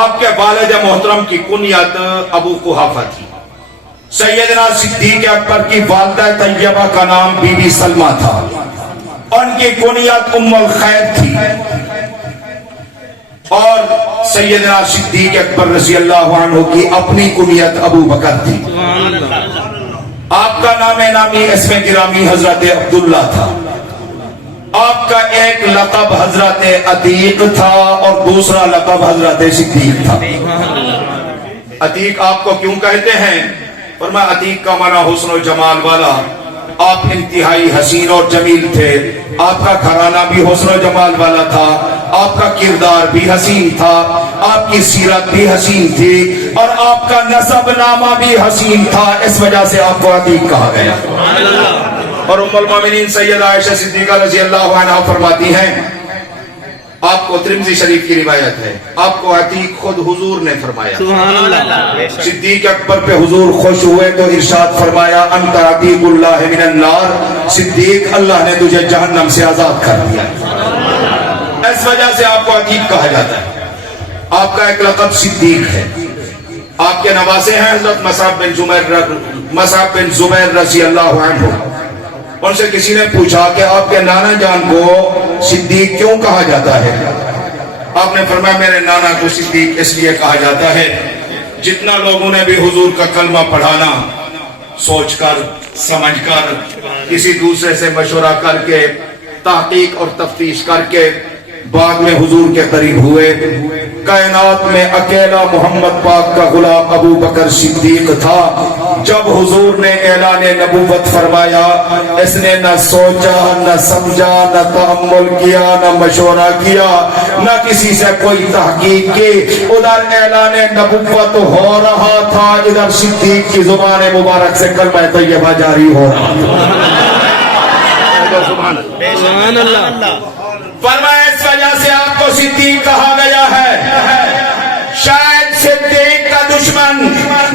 آپ کے والد محترم کی کنیت ابو قحافہ تھی. سیدنا صدیق اکبر کی والدہ طیبہ کا نام بی بی سلمہ تھا. ان کی کنیت ام الخیر تھی. اور سیدنا صدیق اکبر رضی اللہ عنہ کی اپنی کنیت ابو بکر تھی. آپ کا نام نامی اسم گرامی حضرت عبداللہ تھا. آپ کا ایک لقب حضرت عتیق تھا اور دوسرا لقب حضرت صدیق تھا. عتیق آپ کو کیوں کہتے ہیں؟ فرمایا عتیق کا معنی حسن و جمال والا. آپ انتہائی حسین اور جمیل تھے. آپ کا گھرانہ بھی حسن و جمال والا تھا. آپ کا کردار بھی حسین تھا. آپ کی سیرت بھی حسین تھی اور آپ کا نسب نامہ بھی حسین تھا. اس وجہ سے آپ کو عتیق کہا گیا. اور ام المومنین سیدہ عائشہ صدیقہ رضی اللہ عنہا فرماتی ہیں، آپ کو ترمذی شریف کی روایت ہے، آپ کو عتیق خود حضور نے فرمایا. سبحان اللہ. صدیق اکبر پہ حضور خوش ہوئے تو ارشاد فرمایا انت عتیق اللہ من النار. صدیق اللہ نے تجھے جہنم سے آزاد کر دیا. اس وجہ سے آپ کو عتیق کہا جاتا ہے. آپ کا ایک لقب صدیق ہے. آپ کے نواسے ہیں حضرت مصعب بن زبیر رضی اللہ عنہ. ان سے کسی نے پوچھا کہ آپ کے نانا جان کو صدیق کیوں کہا جاتا ہے؟ آپ نے فرمایا میرے نانا کو صدیق اس لیے کہا جاتا ہے جتنا لوگوں نے بھی حضور کا کلمہ پڑھانا سوچ کر سمجھ کر کسی دوسرے سے مشورہ کر کے تحقیق اور تفتیش کر کے بعد میں حضور کے قریب ہوئے. کائنات میں اکیلا محمد پاک کا غلام ابو بکر صدیق تھا. جب حضور نے اعلان نبوت فرمایا اس نے نہ سوچا نہ سمجھا نہ تأمل کیا نہ مشورہ کیا نہ کسی سے کوئی تحقیق کی. ادھر اعلان نبوت ہو رہا تھا ادھر صدیق کی زبان مبارک سے کلمہ طیبہ جاری ہو رہا تھا. سبحان اللہ. فرمایا اس وجہ سے آپ کو صدیق کہا گیا ہے. شاید صدیق کا دشمن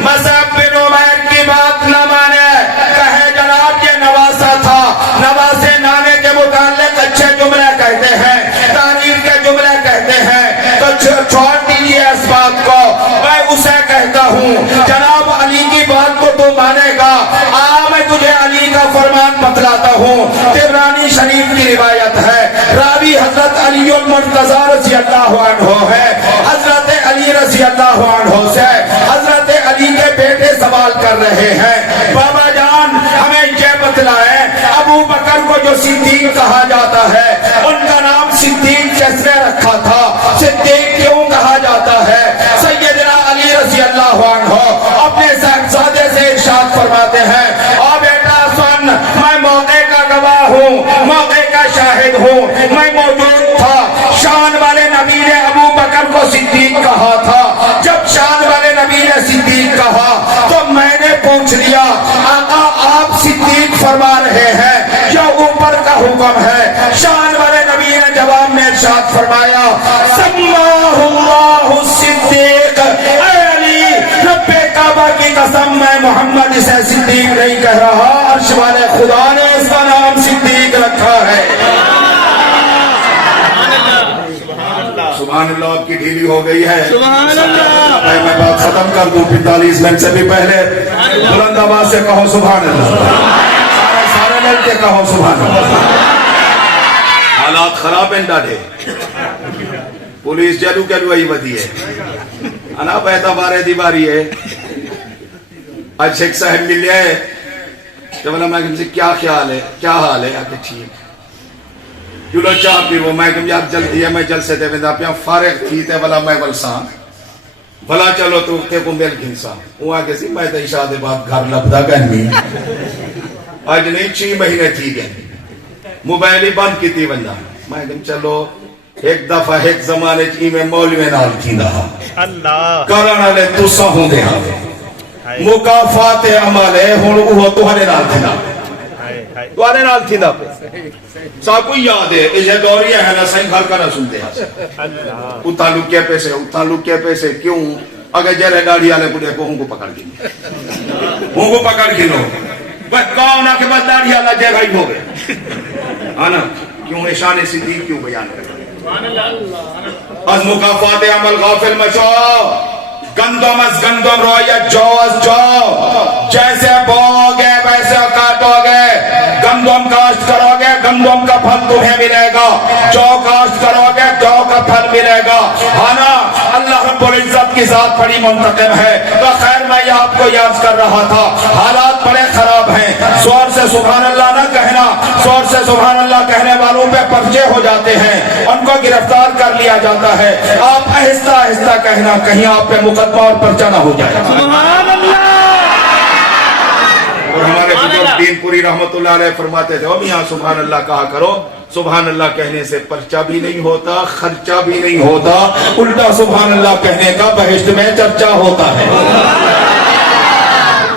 مصعب بن عمیر کی بات نہ مانے، کہے جناب یہ نواسا تھا. نواسے نانے کے متعلق اچھے جملے کہتے ہیں، تعریف کے جملے کہتے ہیں، تو چھوڑ دیجیے اس بات کو. میں اسے کہتا ہوں جناب علی کی بات کو تو مانے گا. میں تجھے علی کا فرمان بتلاتا ہوں. طبرانی شریف کی روایت ہے، راوی حضرت علی المرتضی رضی اللہ عنہ ہے. حضرت علی رضی اللہ عنہ سے حضرت علی کے بیٹے سوال کر رہے ہیں بابا جان ہمیں یہ بتلائیں ابو بکر کو جو صدیق کہا جاتا ہے ان کا نام صدیق کس نے رکھا تھا؟ صدیق کیوں کہا جاتا ہے؟ سیدنا علی رضی اللہ عنہ اپنے صاحبزادے سے ارشاد فرماتے ہیں او بیٹا سن، میں موقع کا گواہ ہوں، موقع کا شاہد ہوں، میں موجود تھا. شان والے نبی نے ابو بکر کو صدیق کہا تھا. جب شان والے نبی نے صدیق کہا تو میں نے پوچھ لیا آقا آپ صدیق فرما رہے ہیں یا اوپر کا حکم ہے؟ شان والے نبی نے جواب میں ارشاد فرمایا سماہ اللہ الصدیق. اے علی رب کعبہ کی قسم میں محمد اسے صدیق نہیں کہہ رہا، عرش والے خدا نے اس کا نام صدیق رکھا ہے. سبحان اللہ. آپ کی ڈھیلی ہو گئی ہے. سبحان اللہ. میں بات ختم کر دوں 45 منٹ سے بھی پہلے بلند آواز سے کہو سبحان اللہ. سارے مل کے کہو سبحان اللہ. حالات خراب ہیں ڈاڈے. پولیس جلو کلو آئی بدی ہے انا بہتا بارے دی باری ہے. آج شیخ صاحب ملے ہے تو بولا میں کہا کیا خیال ہے کیا حال ہے؟ کہ ٹھیک کیوں چاہ پی وہ میں کہا یار جلدی ہے میں جل سے دے بندہ پیا فارغ تھی تے بلا میں بلسان بھلا چلو تو تے کو مل گھنسان وہ آگے سی میں تے عشاء دے بعد گھر لبدا گھنی آج نہیں 6 مہینے تھی گئے موبائل ہی بند کی تھی بندہ. میں کہا چلو ایک دفعہ ایک زمانے چی میں مولوی نال تھی رہا کرانا لے تو سا ہوں دے ہاں مکافات عمالے ہون اوہ توہنے نال تھی نا توہنے نال تھی نا سا کوئی یاد ہے اسے دوریہ ہے نا سائن گھر کا نہ سنتے ہیں اتھا لکے پیسے کیوں اگر جیرے ڈاڑی آلے بڑے کو ہوں کو پکڑ گئے ہوں کو پکڑ گئے بس کون آکے بس ڈاڑی آلہ جے بھائی ہو گئے آنا کیوں شان صدیق کیوں بیان کریں. از مکافات عمل غافل مشو گندم از گندم رویت جو از جو جیسے بو گے ویسے کاٹو گے گندم کاشت کرو گے گندم کا پھل تمہیں ملے گا جو کاشت کرو گے جو کا پھل ملے گا ہانا اللہ رب العزت کی ذات بڑی منتقم ہے تو خیر میں یہ آپ کو یاد کر رہا تھا حالات بڑے خراب ہیں زور سے سبحان اللہ نہ کہنا زور سے سبحان اللہ کہنے والوں پہ پرچے ہو جاتے ہیں ان کو گرفتار کر لیا جاتا ہے آپ آہستہ آہستہ کہنا کہیں آپ پہ مقدمہ اور پرچہ نہ ہو جائے سبحان اللہ اور ہمارے بزرگ دین پوری رحمت اللہ علیہ فرماتے تھے میاں سبحان اللہ کہا کرو سبحان اللہ کہنے سے پرچہ بھی نہیں ہوتا خرچہ بھی نہیں ہوتا الٹا سبحان اللہ کہنے کا بہشت میں چرچا ہوتا ہے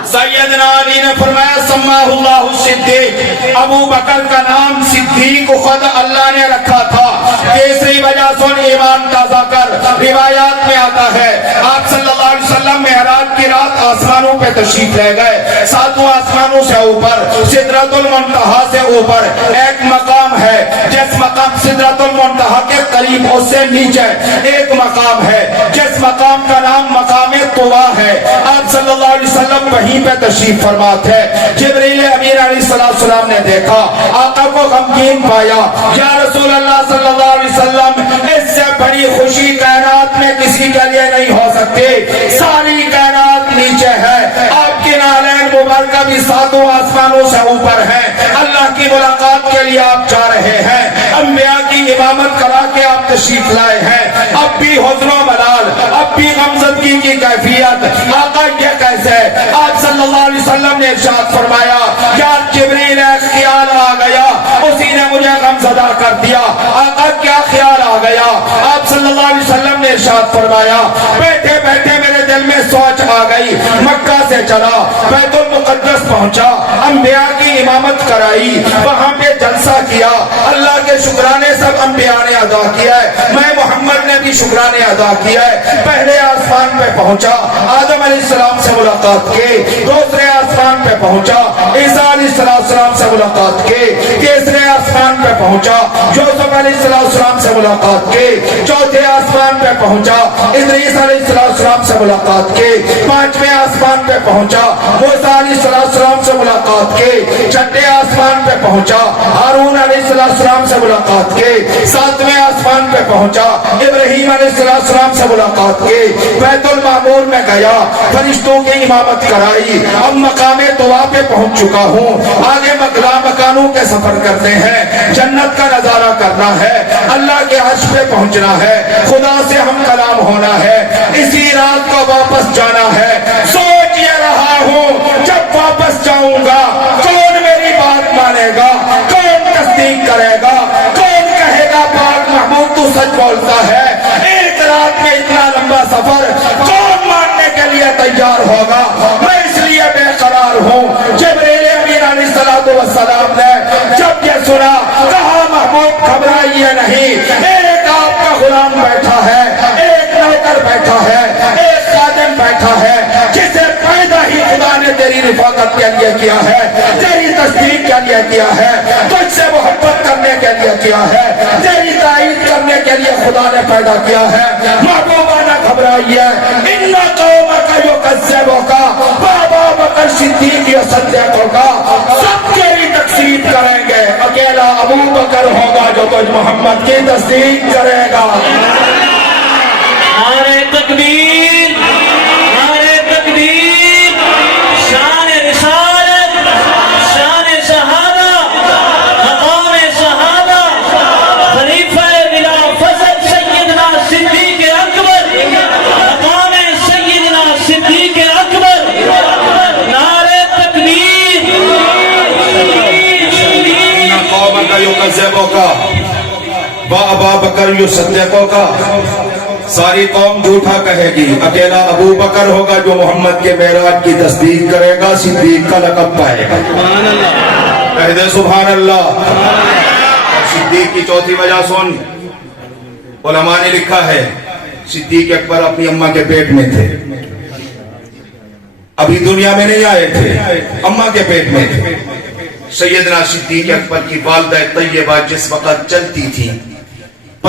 سیدنا علی نے فرمایا سماہ اللہ صدیق ابو بکر کا نام صدیق خود اللہ نے رکھا تھا تیسری وجہ سن ایمان تازہ کر روایات میں آتا ہے آپ صلی اللہ علیہ وسلم معراج کی رات آسمانوں پہ تشریف لے گئے ساتوں آسمانوں سے اوپر سدرۃ المنتہا سے اوپر ایک مقام ہے جس مقام سدرۃ المنتہا کے قریب اس سے نیچے ایک مقام ہے جس مقام کا نام مقام طوا ہے آپ صلی اللہ علیہ وسلم وہیں پہ تشریف فرمات ہے جبریل امین علیہ السلام نے دیکھا آقا کو غمگین پایا یا رسول اللہ صلی اللہ علیہ وسلم اس سے بڑی خوشی کائنات میں کسی کے لیے نہیں ہو سکتی ساری کائنات نیچے ہے آپ کی نالین مبارکہ بھی ساتوں آسمانوں سے اوپر ہے اللہ کی ملاقات کے لیے آپ جا رہے ہیں انبیاء کی امامت کرا کے آپ تشریف لائے ہیں اب بھی حزن و ملال اب بھی غمزدگی کی کیفیت آقا یہ کیسے آپ صلی اللہ علیہ وسلم نے ارشاد فرمایا یا جبریل ایک خیال آ گیا اسی نے مجھے غمزدہ کر دیا آقا کیا خیال آ گیا آپ صلی اللہ علیہ وسلم نے ارشاد فرمایا بیٹھے بیٹھے میرے دل میں سوچ آ گئی مکہ سے چلا بیت المقدس پہنچا انبیاء کی امامت کرائی وہاں پہ جلسہ کیا اللہ کے شکرانے سب انبیاء نے ادا کیا ہے میں محمد نے بھی شکرانے ادا کیا ہے پہلے آسمان پہ پہنچا آدم علیہ السلام سے ملاقات کی دوسرے آسمان پہ پہنچا عیسیٰ علیہ السلام سے ملاقات کی تیسرے آسمان پہ پہنچا یوسف علیہ السلام سے ملاقات کی چوتھے آسمان پہ پہنچا ادریس علیہ السلام سے ملاقات کی پانچویں آسمان پہ پہنچا موسیٰ علیہ السلام سے ملاقات کی چھٹے آسمان پہ پہنچا ہارون علیہ السلام سے ملاقات کی ساتویں آسمان پہ پہنچا ابراہیم علیہ السلام سے ملاقات کی بیت المعمور میں گیا فرشتوں کی امامت کرائی اب مقام طوا پہ پہنچ چکا ہوں آگے مکانوں کے سفر کرتے ہیں جنت کا نظارہ کرنا ہے اللہ کے عرش پہ پہنچنا ہے خدا سے ہم کلام ہونا ہے اسی رات کو واپس جانا ہے سوچ یہ رہا ہوں جب واپس جاؤں گا کون میری بات مانے گا کون تصدیق کرے گا کون کہے گا پاک محمود تو سچ بولتا ہے ایک رات میں اتنا لمبا سفر کون ماننے کے لیے تیار ہوگا میں اس لیے بے قرار ہوں جبریل امین علیہ السلام نے جب یہ سنا کہا محمود گھبرائیے نہیں ایک آپ کا غلام بیٹھا ہے ایک نوکر بیٹھا ہے ایک خادم بیٹھا ہے جسے پیدا ہی خدا نے تیری رفاقت کے لیے کیا ہے تیری تصدیق کے لیے کیا ہے تجھ سے محبت کرنے کے لیے کیا ہے تیری تائید کرنے کے لیے خدا نے پیدا کیا ہے محبوبہ نہ گھبرائیے ان قومک یکذبک بابا بکر صدیق یصدقک سب تیری تکذیب کریں گے اکیلا ابو بکر ہوگا جو تجھ محمد کی تصدیق کرے گا نعرہ تکبیر نعرہ تکبیر شان رسالت شان شہادہ مقام شہادہ خلیفہ بلا فضل سیدنا صدیق اکبر مقام سیدنا صدیق اکبر نعرہ تکبیر ان قومک یکذبک بابا بکر یصدقک ساری قوم جھوٹا کہے گی اکیلا ابو بکر ہوگا جو محمد کے معراج کی تصدیق کرے گا صدیق کا لقب پائے گا سبحان اللہ کہہ دے سبحان اللہ صدیق کی چوتھی وجہ سن علماء نے لکھا ہے صدیق اکبر اپنی اماں کے پیٹ میں تھے ابھی دنیا میں نہیں آئے تھے اماں کے پیٹ میں تھے سیدنا صدیق اکبر کی والدہ طیبہ جس وقت چلتی تھی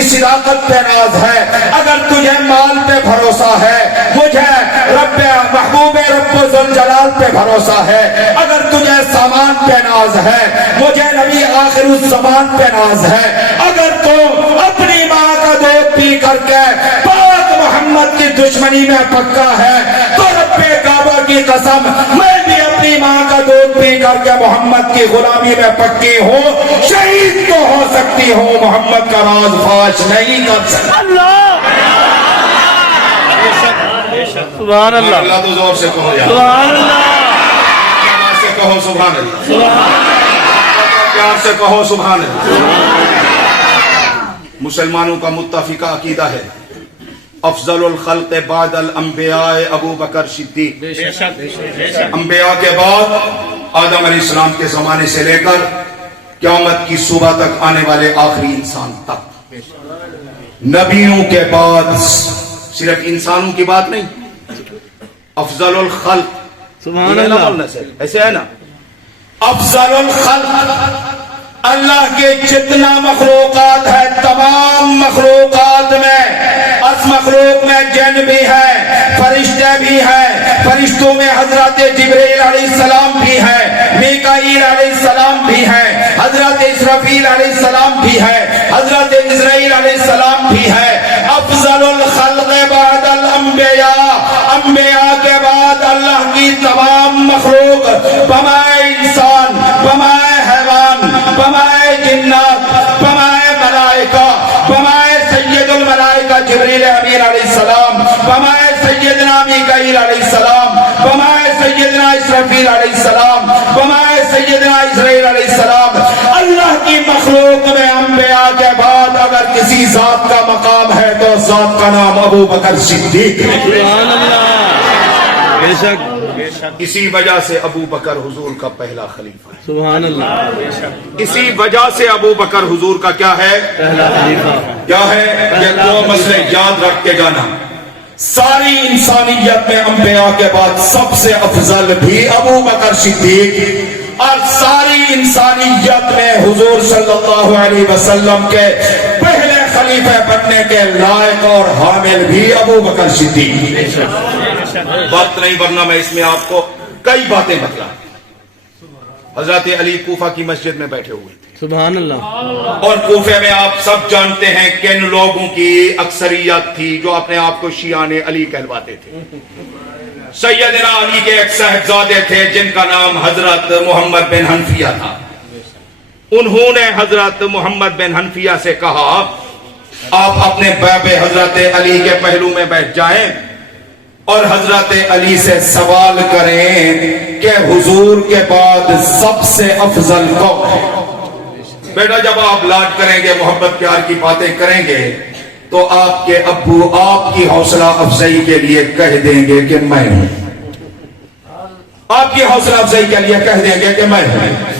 کی صداقت پہ ناز ہے، اگر تجھے مال پہ بھروسہ ہے، مجھے رب محبوب رب ذوالجلال پہ بھروسہ ہے، اگر تجھے سامان پہ ناز ہے، مجھے نبی آخر الزمان پہ ناز ہے، اگر تو اپنی ماں کا دودھ پی کر کے پاک محمد کی دشمنی میں پکا ہے تو رب کعبہ کی قسم میں بھی اپنی ماں کا دودھ پی کر کے محمد کی غلامی میں پکی ہوں، شہید تو ہو سکتی ہوں، محمد کا راز فاش نہیں کر سکتی۔ سبحان اللہ، اللہ تو زور سے کہو یار، سبحان اللہ، پیار سے کہو سبحان اللہ، پیار سے کہو سبحان اللہ۔ مسلمانوں کا متفقہ عقیدہ ہے افضل الخلق بعد الانبیاء ابو بکر صدیق، انبیاء کے بعد آدم علیہ السلام کے زمانے سے لے کر قیامت کی صبح تک آنے والے آخری انسان تک، نبیوں کے بعد، صرف انسانوں کی بات نہیں، افضل الخلق، سبحان اللہ، ایسے ہے نا، افضل الخلق، اللہ کے جتنا مخلوقات ہے تمام مخلوقات میں، اس مخلوق میں جن بھی ہے، فرشتے بھی ہیں، فرشتوں میں حضرت جبرائیل علیہ السلام بھی ہے، میکائیل علیہ السلام بھی ہے، حضرت اسرافیل علیہ السلام بھی ہے، حضرت اسرائیل علیہ السلام بھی ہے۔ افضل الخلق بعد الانبیاء، انبیاء کے بعد اللہ کی تمام مخلوق، بمائے انسان، بمائے حیوان، بمائے جنات، بمائے ملائکہ، بمائے سید الملائکہ جبریل امین علیہ السلام، بمائے سیدنا میکائیل علیہ السلام، بمائے سیدنا اسرافیل علیہ السلام، بمائے سیدنا اسرائیل علیہ السلام۔ اللہ کی مخلوق میں انبیاء کے بعد اگر کسی ذات کا مقام ہے تو ذات کا نام ابو بکر صدیق ہے۔ سبحان اللہ، بے شک، اسی وجہ سے ابو بکر حضور کا پہلا خلیفہ ہے، سبحان اللہ، اسی وجہ سے ابو بکر حضور کا کیا ہے، پہلا خلیفہ، کیا ہے، یہ دو مسئلے یاد رکھ کے جانا۔ ساری انسانیت میں انبیاء کے بعد سب سے افضل بھی ابو بکر صدیق، اور ساری انسانیت میں حضور صلی اللہ علیہ وسلم کے پہلے خلیفہ بننے کے لائق اور حامل بھی ابو بکر صدیق۔ وقت نہیں ورنہ میں اس میں آپ کو کئی باتیں بتلا۔ حضرت علی کوفہ کی مسجد میں بیٹھے ہوئے تھے، سبحان اللہ، اور کوفے میں آپ سب جانتے ہیں کن لوگوں کی اکثریت تھی جو اپنے آپ کو شیعان علی کہلواتے تھے۔ سیدنا علی کے ایک صاحبزادے تھے جن کا نام حضرت محمد بن حنفیہ تھا۔ انہوں نے حضرت محمد بن حنفیہ سے کہا آپ اپنے باب حضرت علی کے پہلو میں بیٹھ جائیں اور حضرت علی سے سوال کریں کہ حضور کے بعد سب سے افضل کون ہے۔ بیٹا جب آپ لاڈ کریں گے، محبت پیار کی باتیں کریں گے تو آپ کے ابو آپ کی حوصلہ افزائی کے لیے کہہ دیں گے کہ میں ہوں، آپ کی حوصلہ افزائی کے لیے کہہ دیں گے کہ میں ہوں۔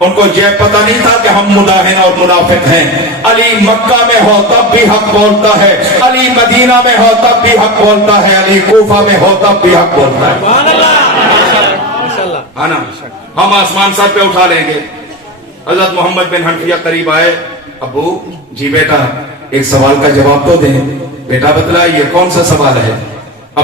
ان کو یہ پتہ نہیں تھا کہ ہم مداہن اور منافق ہیں۔ علی مکہ میں ہو تب بھی حق بولتا ہے، علی مدینہ میں ہو تب بھی حق بولتا ہے، علی کوفہ میں ہو تب بھی حق بولتا ہے، ہے نا؟ ہم آسمان سر پہ اٹھا لیں گے۔ حضرت محمد بن حنفیہ قریب آئے، ابو جی بیٹا ایک سوال کا جواب تو دیں۔ بیٹا بتلا یہ کون سا سوال ہے؟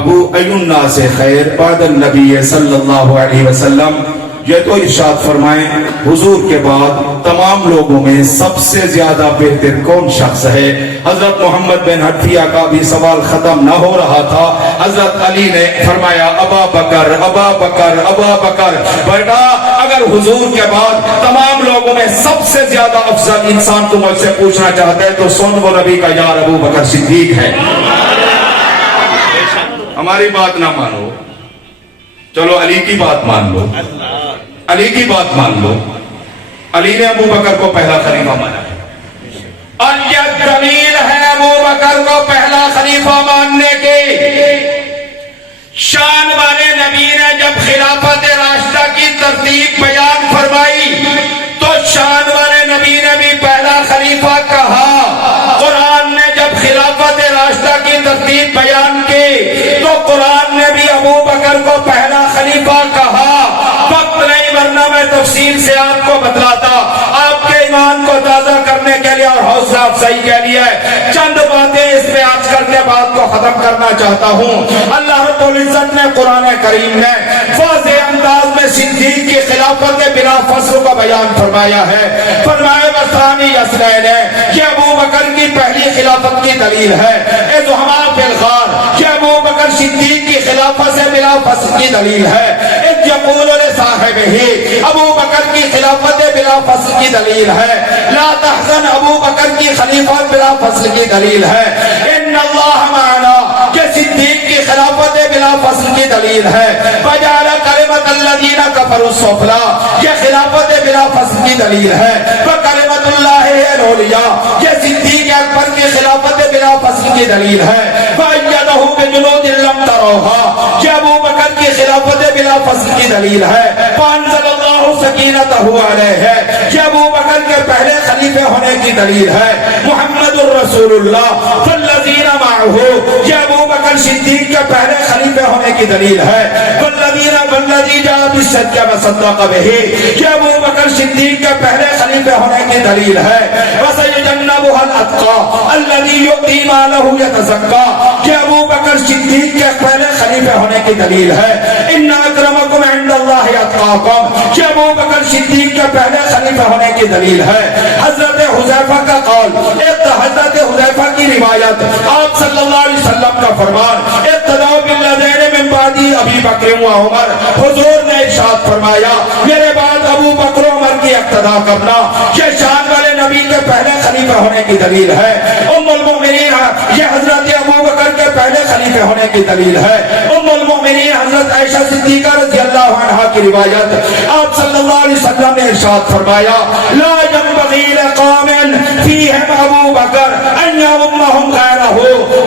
ابو ای الناس خیر بعد النبی صلی اللہ علیہ وسلم، یہ تو ارشاد فرمائیں حضور کے بعد تمام لوگوں میں سب سے زیادہ بہتر کون شخص ہے؟ حضرت محمد بن حنفیہ کا بھی سوال ختم نہ ہو رہا تھا، حضرت علی نے فرمایا ابا بکر ابا بکر ابا بکر۔ بیٹا اگر حضور کے بعد تمام لوگوں میں سب سے زیادہ افضل انسان تو مجھ سے پوچھنا چاہتے ہیں تو سن وہ نبی کا یار ابو بکر صدیق ہے۔ ہماری بات نہ مانو، چلو علی کی بات مان لو، علی کی بات مان لو۔ علی نے ابو بکر کو پہلا خلیفہ مانا ہے، اور یہ دلیل ہے ابو بکر کو پہلا خلیفہ ماننے کی۔ شان والے نبی نے جب خلافت راشدہ کی ترتیب بیان فرمائی تو شان والے نبی نے بھی پہلا خلیفہ کہا۔ قرآن نے جب خلافت راشدہ کی ترتیب بیان کی تو قرآن نے بھی ابو بکر کو پہلا خلیفہ کہا۔ وقت نہیں ورنہ میں تفصیل سے آپ کو بتلاتا، آپ کے ایمان کو تازہ کرنے کے لیے اور حوصلہ افزائی کے لیے چند باتیں اس پہ آج کر کے بات کو ختم کرنا چاہتا ہوں. اللہ رب العزت نے قرآن کریم میں واضح انداز میں صدیق کی خلافت کے بلا فصل کا بیان فرمایا ہے. فرمایا وثانی یسرین ہے کہ ابو بکر کی پہلی خلافت کی دلیل ہے. اذ فی الغار کہ ابو بکر صدیق کی خلافت سے بلا فصل کی دلیل ہے. اذ یقول لصاحبہ ابو بکر کی خلافت بلا فصل کی دلیل ہے. لا تحزن ابو بکر کی خلیفت بلا فصل کی دلیل ہے. ان اللہ معنا کہ صدیق کی خلافت بلا فصل کی دلیل ہے. وجعل کلمۃ الذین کفروا السفلی یہ خلافت بلا فصل کی دلیل ہے. وکلمۃ اللہ ہی العلیٰ یہ صدیق اکبر کی خلافت بلا فصل کی دلیل ہے. وأیدہ بجنود لم تروها یہ ابو بکر کی خلافت بلا فصل کی دلیل ہے. فانزل اللہ سکینتہ علیہ یہ ابو بکر کے پہلے خلیفہ ہونے کی دلیل ہے. محمد الرسول اللہ والذین معہ یہ ابو بکر صدیق کے پہلے خلیفہ ہونے کی دلیل ہے. والذی جاء بالصدق وصدق بہ یہ ابو بکر صدیق کے پہلے خلیفہ ہونے کی دلیل ہے. وسیجنبها الاتقی الذی یؤتی مالہ یتزکی یہ ابو بکر صدیق کے پہلے خلیفہ ہونے کی دلیل ہے. ان اکرمکم عند اللہ اتقاکم یہ ابو بکر صدیق کے پہلے خلیفہ ہونے کی دلیل ہے. حضرت حذیفہ کا قول حضرت حذیفہ کی روایت آپ صلی اللہ علیہ وسلم کا فرمان اقتداء بالذین من بعدی ابی بکر و عمر حضور نے ارشاد فرمایا میرے بعد ابو بکر و عمر کی اقتداء کرنا یہ شان والے نبی کے پہلے خلیفہ ہونے کی دلیل ہے. ام المؤمنین یہ حضرت ابو بکر کے پہلے خلیفہ ہونے کی دلیل ہے. ام المؤمنین حضرت عائشہ صدیقہ رضی اللہ عنہا کی روایت آپ صلی اللہ علیہ وسلم نے ارشاد فرمایا لا ينبغي لقوم فیہم ابو بکر ان یؤمہم غیرہ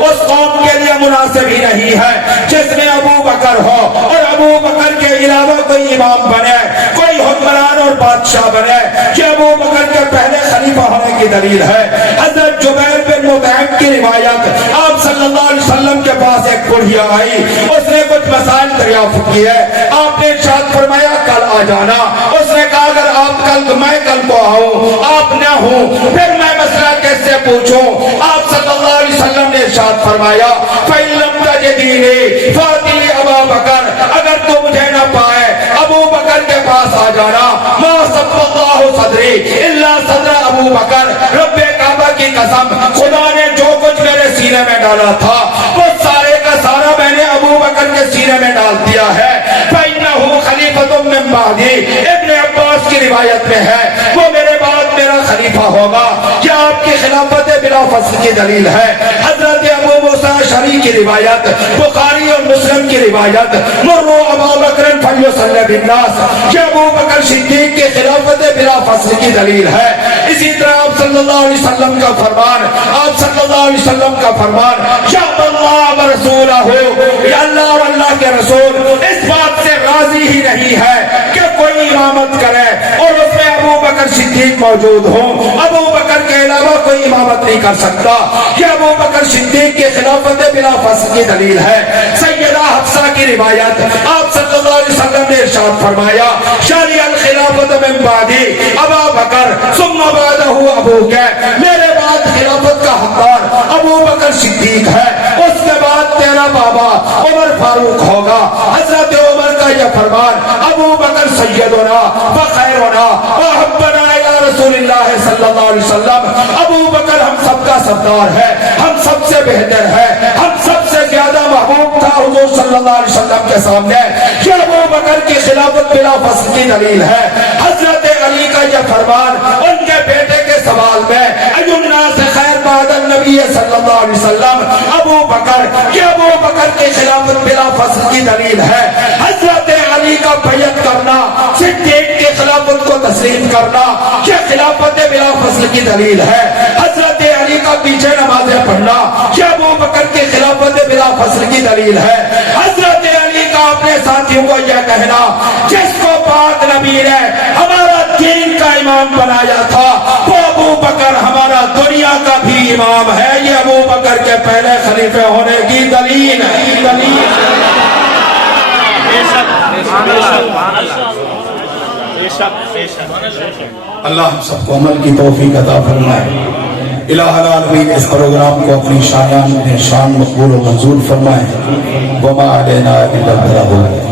اس قوم کے لیے مناسب ہی نہیں ہے جس میں ابو بکر ہو اور ابو بکر کے علاوہ کوئی امام بنے کوئی حکمران اور بادشاہ بنے کہ ابو بکر کے پہلے خلیفہ ہونے کی دلیل ہے. حضرت جبیر بن مطعم کی روایت آپ صلی اللہ علیہ وسلم کے پاس ایک بڑھیا آئی اس نے کچھ مسائل دریافت کی ہے. آپ نے ارشاد فرمایا کل آ جانا. اس نے کہا اگر آپ کل میں کل کو آؤں آپ نہ ہوں پھر میں مسئلہ کیسے پوچھوں. آپ صلی اللہ علیہ وسلم نے ارشاد فرمایا فَإِن لَمْ تَجِدْنِي فَأْتِنِي أَبَا بَكْرَ اگر تو مجھے نہ پائے ابو بکر کے پاس آ جانا. ما صَفَّ اللَّهُ صَدْرِي إِلَّا صَدْرَ ابو بکر رب کعبہ کی قسم خدا نے جو کچھ میرے سینے میں ڈالا تھا وہ سارے کا سارا میں نے ابو بکر کے سینے میں ڈال دیا ہے. فَإِنَّهُ خَلِيفَةٌ مِّن بَعْدِي ابن عباس کی روایت میں ہے وہ میرے بعد میرا خلیفہ ہوگا. کیا آپ کی خلافت بلا فصل کی دلیل ہے. حضرت ابو موسیٰ اشعری کی روایت بخاری اور مسلم کی روایت مروا ابا بکر فلیصلی بالناس یہ ابو بکر صدیق کی خلافت بلا فصل کی دلیل ہے. اسی طرح آپ صلی اللہ علیہ وسلم کا فرمان آپ صلی اللہ علیہ وسلم کا فرمان یا اللہ و رسولہ یا اللہ اور اللہ کے رسول اس بات سے راضی ہی نہیں ہے کہ کوئی امامت کرے اور اس میں ابو بکر صدیق موجود ہوں. ابو بکر کے علاوہ کوئی امامت نہیں کر سکتا. یہ ابو بکر صدیق کی خلافت بلا فصل کی دلیل ہے. سیدہ حفصہ کی روایت آپ صلی اللہ علیہ وسلم نے ارشاد فرمایا شرع الخلافت من بعدی ابا بکر ثم بعدہ ابوک میرے بعد خلافت کا حقدار ابو بکر صدیق ہے اس کے بعد تیرا بابا عمر فاروق ہوگا. حضرت عمر کا یہ فرمان ابو بکر سیدنا وخیرنا وحبنا الی رسول اللہ صلی اللہ علیہ وسلم ابو بکر ہم سب کا سردار ہے ہم سب سے بہتر ہے ہم سب سے زیادہ محبوب تھا حضور صلی اللہ علیہ وسلم کے سامنے. یہ ابو بکر کی خلافت بلا فصل کی دلیل ہے. حضرت علی کا یہ فرمان ان کے بیٹے کے سوال میں ای الناس خیر بعد النبی صلی اللہ علیہ وسلم ابو بکر یہ ابو بکر کی خلافت بلا فصل کی دلیل ہے. حضرت علی کا بیعت کرنا صدیق کی خلافت کو تسلیم کرنا یہ خلافت بلا فصل کی دلیل ہے. حضرت علی کا پیچھے نمازیں پڑھنا یہ ابو بکر کی خلافت بلا فصل کی دلیل ہے. حضرت علی کا اپنے ساتھیوں کو یہ کہنا جس کو پاک نبی نے ہمارا دین کا امام بنایا تھا وہ ابو بکر ہمارا دنیا کا بھی امام ہے. یہ ابو بکر کے پہلے خلیفہ ہونے کی دلیل ہے. اللہ ہم سب کو عمل کی توفیق عطا فرمائے. الہ العالمین اس پروگرام کو اپنی شان مقبول و منظور فرمائیں. وما علینا الا البلاغ.